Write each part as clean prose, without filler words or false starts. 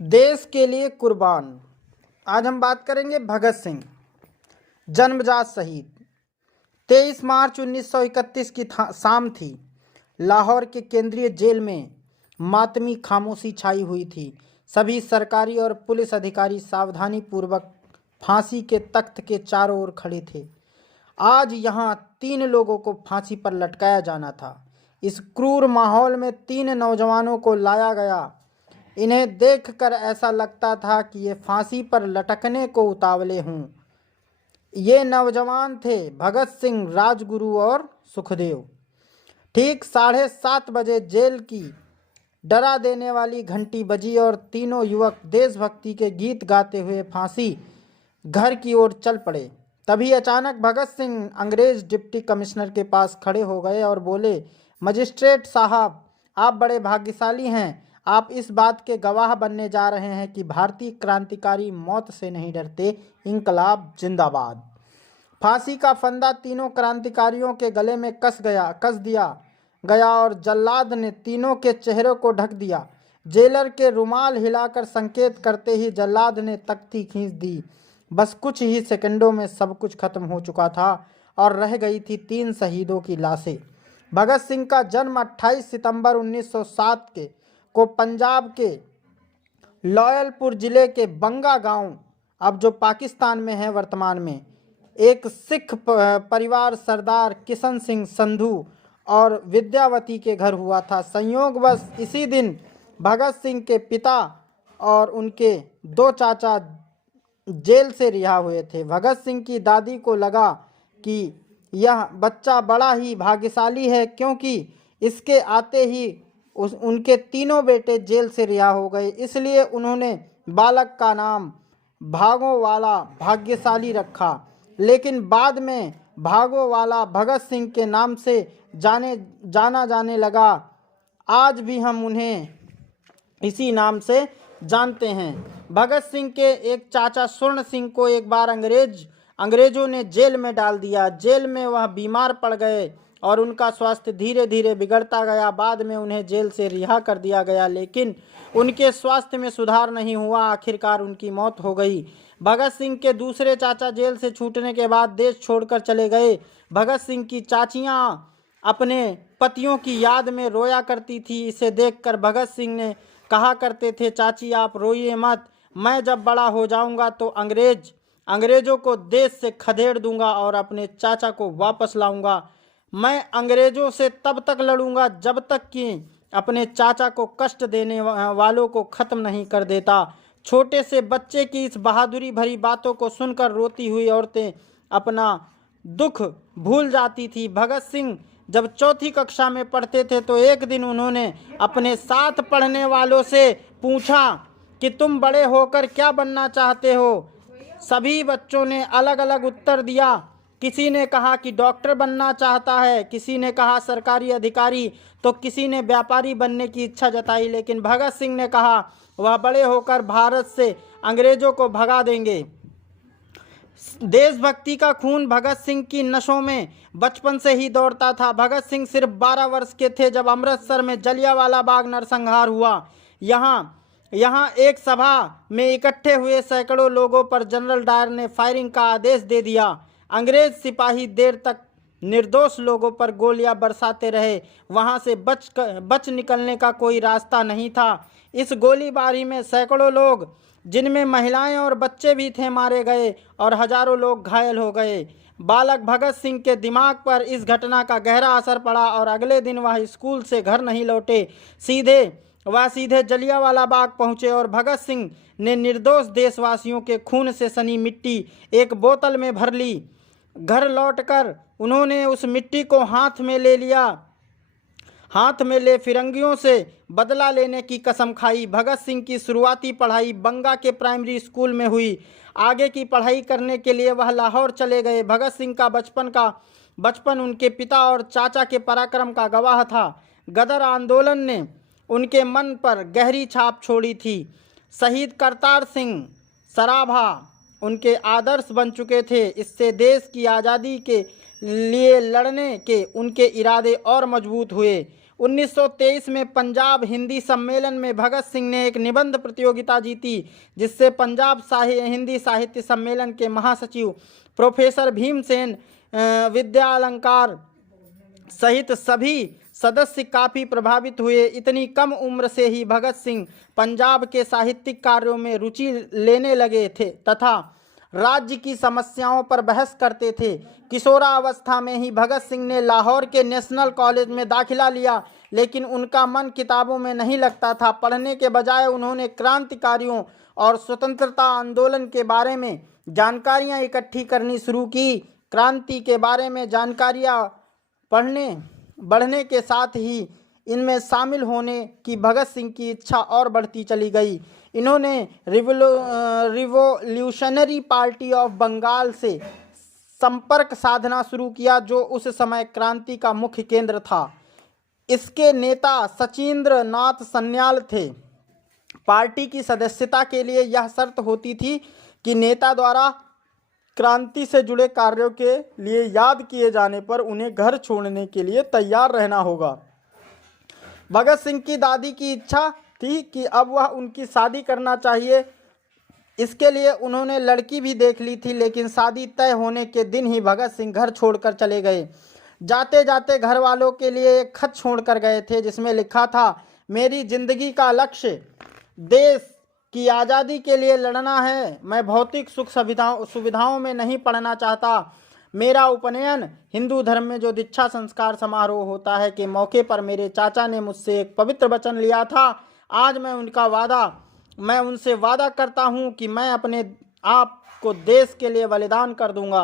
देश के लिए कुर्बान। आज हम बात करेंगे भगत सिंह, जन्मजात शहीद। 23 मार्च 1931 की शाम थी। लाहौर के केंद्रीय जेल में मातमी खामोशी छाई हुई थी। सभी सरकारी और पुलिस अधिकारी सावधानी पूर्वक फांसी के तख्त के चारों ओर खड़े थे। आज यहाँ 3 लोगों को फांसी पर लटकाया जाना था। इस क्रूर माहौल में 3 नौजवानों को लाया गया। इन्हें देखकर ऐसा लगता था कि ये फांसी पर लटकने को उतावले हों। ये नौजवान थे भगत सिंह, राजगुरु और सुखदेव। ठीक 7:30 बजे जेल की डरा देने वाली घंटी बजी और तीनों युवक देशभक्ति के गीत गाते हुए फांसी घर की ओर चल पड़े। तभी अचानक भगत सिंह अंग्रेज डिप्टी कमिश्नर के पास खड़े हो गए और बोले, मजिस्ट्रेट साहब, आप बड़े भाग्यशाली हैं। आप इस बात के गवाह बनने जा रहे हैं कि भारतीय क्रांतिकारी मौत से नहीं डरते। इंकलाब जिंदाबाद। फांसी का फंदा तीनों क्रांतिकारियों के गले में कस दिया गया और जल्लाद ने तीनों के चेहरों को ढक दिया। जेलर के रुमाल हिलाकर संकेत करते ही जल्लाद ने तख्ती खींच दी। बस कुछ ही सेकंडों में सब कुछ खत्म हो चुका था और रह गई थी 3 शहीदों की लाशें। भगत सिंह का जन्म 28 सितंबर 1907 को पंजाब के लॉयलपुर जिले के बंगा गांव, अब जो पाकिस्तान में है वर्तमान में, एक सिख परिवार सरदार किशन सिंह संधू और विद्यावती के घर हुआ था। संयोगवश इसी दिन भगत सिंह के पिता और उनके 2 चाचा जेल से रिहा हुए थे। भगत सिंह की दादी को लगा कि यह बच्चा बड़ा ही भाग्यशाली है, क्योंकि इसके आते ही उनके तीनों बेटे जेल से रिहा हो गए। इसलिए उन्होंने बालक का नाम भागों वाला भाग्यशाली रखा। लेकिन बाद में भागों वाला भगत सिंह के नाम से जाना जाने लगा। आज भी हम उन्हें इसी नाम से जानते हैं। भगत सिंह के एक चाचा स्वर्ण सिंह को एक बार अंग्रेजों ने जेल में डाल दिया। जेल में वह बीमार पड़ गए और उनका स्वास्थ्य धीरे धीरे बिगड़ता गया। बाद में उन्हें जेल से रिहा कर दिया गया, लेकिन उनके स्वास्थ्य में सुधार नहीं हुआ। आखिरकार उनकी मौत हो गई। भगत सिंह के दूसरे चाचा जेल से छूटने के बाद देश छोड़कर चले गए। भगत सिंह की चाचियां अपने पतियों की याद में रोया करती थी। इसे देखकर भगत सिंह ने कहा करते थे, चाची आप रोइए मत, मैं जब बड़ा हो जाऊंगा तो अंग्रेजों को देश से खदेड़ दूंगा और अपने चाचा को वापस लाऊंगा। मैं अंग्रेजों से तब तक लड़ूंगा जब तक कि अपने चाचा को कष्ट देने वालों को खत्म नहीं कर देता। छोटे से बच्चे की इस बहादुरी भरी बातों को सुनकर रोती हुई औरतें अपना दुख भूल जाती थी। भगत सिंह जब 4th कक्षा में पढ़ते थे तो एक दिन उन्होंने अपने साथ पढ़ने वालों से पूछा कि तुम बड़े होकर क्या बनना चाहते हो। सभी बच्चों ने अलग अलग उत्तर दिया। किसी ने कहा कि डॉक्टर बनना चाहता है, किसी ने कहा सरकारी अधिकारी, तो किसी ने व्यापारी बनने की इच्छा जताई। लेकिन भगत सिंह ने कहा वह बड़े होकर भारत से अंग्रेजों को भगा देंगे। देशभक्ति का खून भगत सिंह की नसों में बचपन से ही दौड़ता था। भगत सिंह सिर्फ 12 वर्ष के थे जब अमृतसर में जलियांवाला बाग नरसंहार हुआ। यहाँ एक सभा में इकट्ठे हुए सैकड़ों लोगों पर जनरल डायर ने फायरिंग का आदेश दे दिया। अंग्रेज सिपाही देर तक निर्दोष लोगों पर गोलियां बरसाते रहे। वहां से बच निकलने का कोई रास्ता नहीं था। इस गोलीबारी में सैकड़ों लोग, जिनमें महिलाएं और बच्चे भी थे, मारे गए और हजारों लोग घायल हो गए। बालक भगत सिंह के दिमाग पर इस घटना का गहरा असर पड़ा और अगले दिन वह स्कूल से घर नहीं लौटे। सीधे जलियांवाला बाग पहुंचे और भगत सिंह ने निर्दोष देशवासियों के खून से सनी मिट्टी एक बोतल में भर ली। घर लौटकर उन्होंने उस मिट्टी को हाथ में ले फिरंगियों से बदला लेने की कसम खाई। भगत सिंह की शुरुआती पढ़ाई बंगा के प्राइमरी स्कूल में हुई। आगे की पढ़ाई करने के लिए वह लाहौर चले गए। भगत सिंह का बचपन उनके पिता और चाचा के पराक्रम का गवाह था। गदर आंदोलन ने उनके मन पर गहरी छाप छोड़ी थी। शहीद करतार सिंह सराभा उनके आदर्श बन चुके थे। इससे देश की आज़ादी के लिए लड़ने के उनके इरादे और मजबूत हुए। 1923 में पंजाब हिंदी सम्मेलन में भगत सिंह ने एक निबंध प्रतियोगिता जीती, जिससे पंजाब हिंदी साहित्य सम्मेलन के महासचिव प्रोफेसर भीमसेन विद्यालंकार सहित सभी सदस्य काफ़ी प्रभावित हुए। इतनी कम उम्र से ही भगत सिंह पंजाब के साहित्यिक कार्यों में रुचि लेने लगे थे तथा राज्य की समस्याओं पर बहस करते थे। किशोरावस्था में ही भगत सिंह ने लाहौर के नेशनल कॉलेज में दाखिला लिया, लेकिन उनका मन किताबों में नहीं लगता था। पढ़ने के बजाय उन्होंने क्रांतिकारियों और स्वतंत्रता आंदोलन के बारे में जानकारियां इकट्ठी करनी शुरू की। क्रांति के बारे में जानकारियां बढ़ने के साथ ही इनमें शामिल होने की भगत सिंह की इच्छा और बढ़ती चली गई। इन्होंने रिवोल्यूशनरी पार्टी ऑफ बंगाल से संपर्क साधना शुरू किया, जो उस समय क्रांति का मुख्य केंद्र था। इसके नेता सचिंद्र नाथ सन्याल थे। पार्टी की सदस्यता के लिए यह शर्त होती थी कि नेता द्वारा क्रांति से जुड़े कार्यों के लिए याद किए जाने पर उन्हें घर छोड़ने के लिए तैयार रहना होगा। भगत सिंह की दादी की इच्छा थी कि अब वह उनकी शादी करना चाहिए। इसके लिए उन्होंने लड़की भी देख ली थी, लेकिन शादी तय होने के दिन ही भगत सिंह घर छोड़कर चले गए। जाते जाते घर वालों के लिए एक खत छोड़कर गए थे, जिसमें लिखा था, मेरी जिंदगी का लक्ष्य देश की आज़ादी के लिए लड़ना है। मैं भौतिक सुख सुविधाओं में नहीं पड़ना चाहता। मेरा उपनयन हिंदू धर्म में जो दीक्षा संस्कार समारोह होता है के मौके पर मेरे चाचा ने मुझसे एक पवित्र वचन लिया था। आज मैं उनसे वादा करता हूं कि मैं अपने आप को देश के लिए बलिदान कर दूंगा।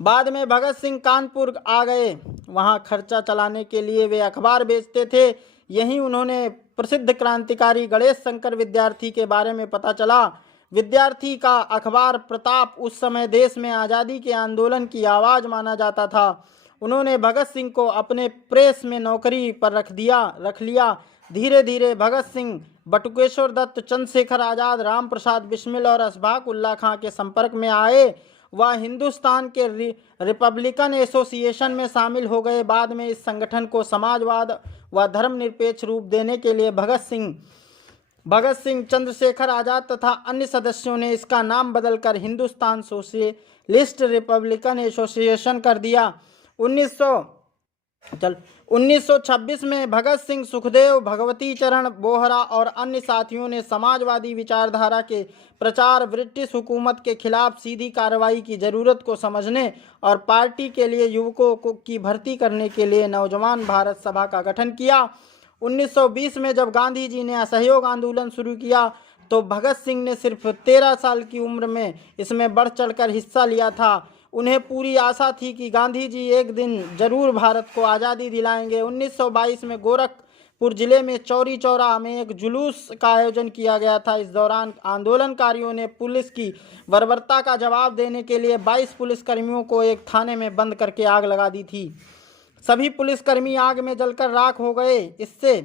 बाद में भगत सिंह कानपुर आ गए। वहां खर्चा चलाने के लिए वे अखबार बेचते थे। यहीं उन्होंने प्रसिद्ध क्रांतिकारी गणेश शंकर विद्यार्थी के बारे में पता चला। विद्यार्थी का अखबार प्रताप उस समय देश में आज़ादी के आंदोलन की आवाज़ माना जाता था। उन्होंने भगत सिंह को अपने प्रेस में नौकरी पर रख लिया। धीरे धीरे भगत सिंह बटुकेश्वर दत्त, चंद्रशेखर आज़ाद, राम प्रसाद बिस्मिल और अशफाक उल्लाह खां के संपर्क में आए। वह हिंदुस्तान के रिपब्लिकन एसोसिएशन में शामिल हो गए। बाद में इस संगठन को समाजवाद व धर्मनिरपेक्ष रूप देने के लिए भगत सिंह, चंद्रशेखर आज़ाद तथा अन्य सदस्यों ने इसका नाम बदलकर हिंदुस्तान सोशलिस्ट रिपब्लिकन एसोसिएशन कर दिया। 1926 में भगत सिंह, सुखदेव, भगवती चरण बोहरा और अन्य साथियों ने समाजवादी विचारधारा के प्रचार, ब्रिटिश हुकूमत के खिलाफ सीधी कार्रवाई की ज़रूरत को समझने और पार्टी के लिए युवकों की भर्ती करने के लिए नौजवान भारत सभा का गठन किया। 1920 में जब गांधी जी ने असहयोग आंदोलन शुरू किया तो भगत सिंह ने सिर्फ 13 साल की उम्र में इसमें बढ़ चढ़कर हिस्सा लिया था। उन्हें पूरी आशा थी कि गांधी जी एक दिन जरूर भारत को आज़ादी दिलाएंगे। 1922 में गोरखपुर जिले में चौरी चौरा में एक जुलूस का आयोजन किया गया था। इस दौरान आंदोलनकारियों ने पुलिस की बर्बरता का जवाब देने के लिए 22 पुलिसकर्मियों को एक थाने में बंद करके आग लगा दी थी। सभी पुलिसकर्मी आग में जलकर राख हो गए। इससे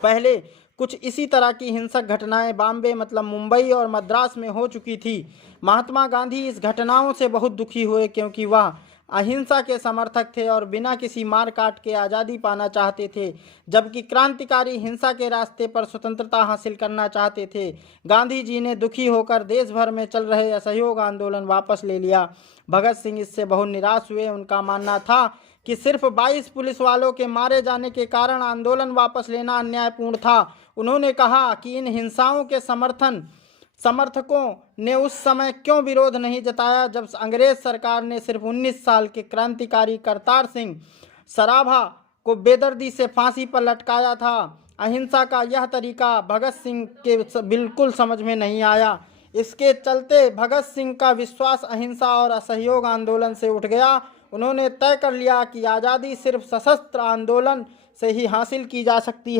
पहले कुछ इसी तरह की हिंसक घटनाएं बॉम्बे मतलब मुंबई और मद्रास में हो चुकी थी। महात्मा गांधी इस घटनाओं से बहुत दुखी हुए, क्योंकि वह अहिंसा के समर्थक थे और बिना किसी मार काट के आज़ादी पाना चाहते थे, जबकि क्रांतिकारी हिंसा के रास्ते पर स्वतंत्रता हासिल करना चाहते थे। गांधी जी ने दुखी होकर देश भर में चल रहे असहयोग आंदोलन वापस ले लिया। भगत सिंह इससे बहुत निराश हुए। उनका मानना था कि सिर्फ 22 पुलिस वालों के मारे जाने के कारण आंदोलन वापस लेना अन्यायपूर्ण था। उन्होंने कहा कि इन हिंसाओं के समर्थकों ने उस समय क्यों विरोध नहीं जताया जब अंग्रेज सरकार ने सिर्फ 19 साल के क्रांतिकारी करतार सिंह सराभा को बेदर्दी से फांसी पर लटकाया था। अहिंसा का यह तरीका भगत सिंह के बिल्कुल समझ में नहीं आया। इसके चलते भगत सिंह का विश्वास अहिंसा और असहयोग आंदोलन से उठ गया। उन्होंने तय कर लिया कि आज़ादी सिर्फ सशस्त्र आंदोलन से ही हासिल की जा सकती है।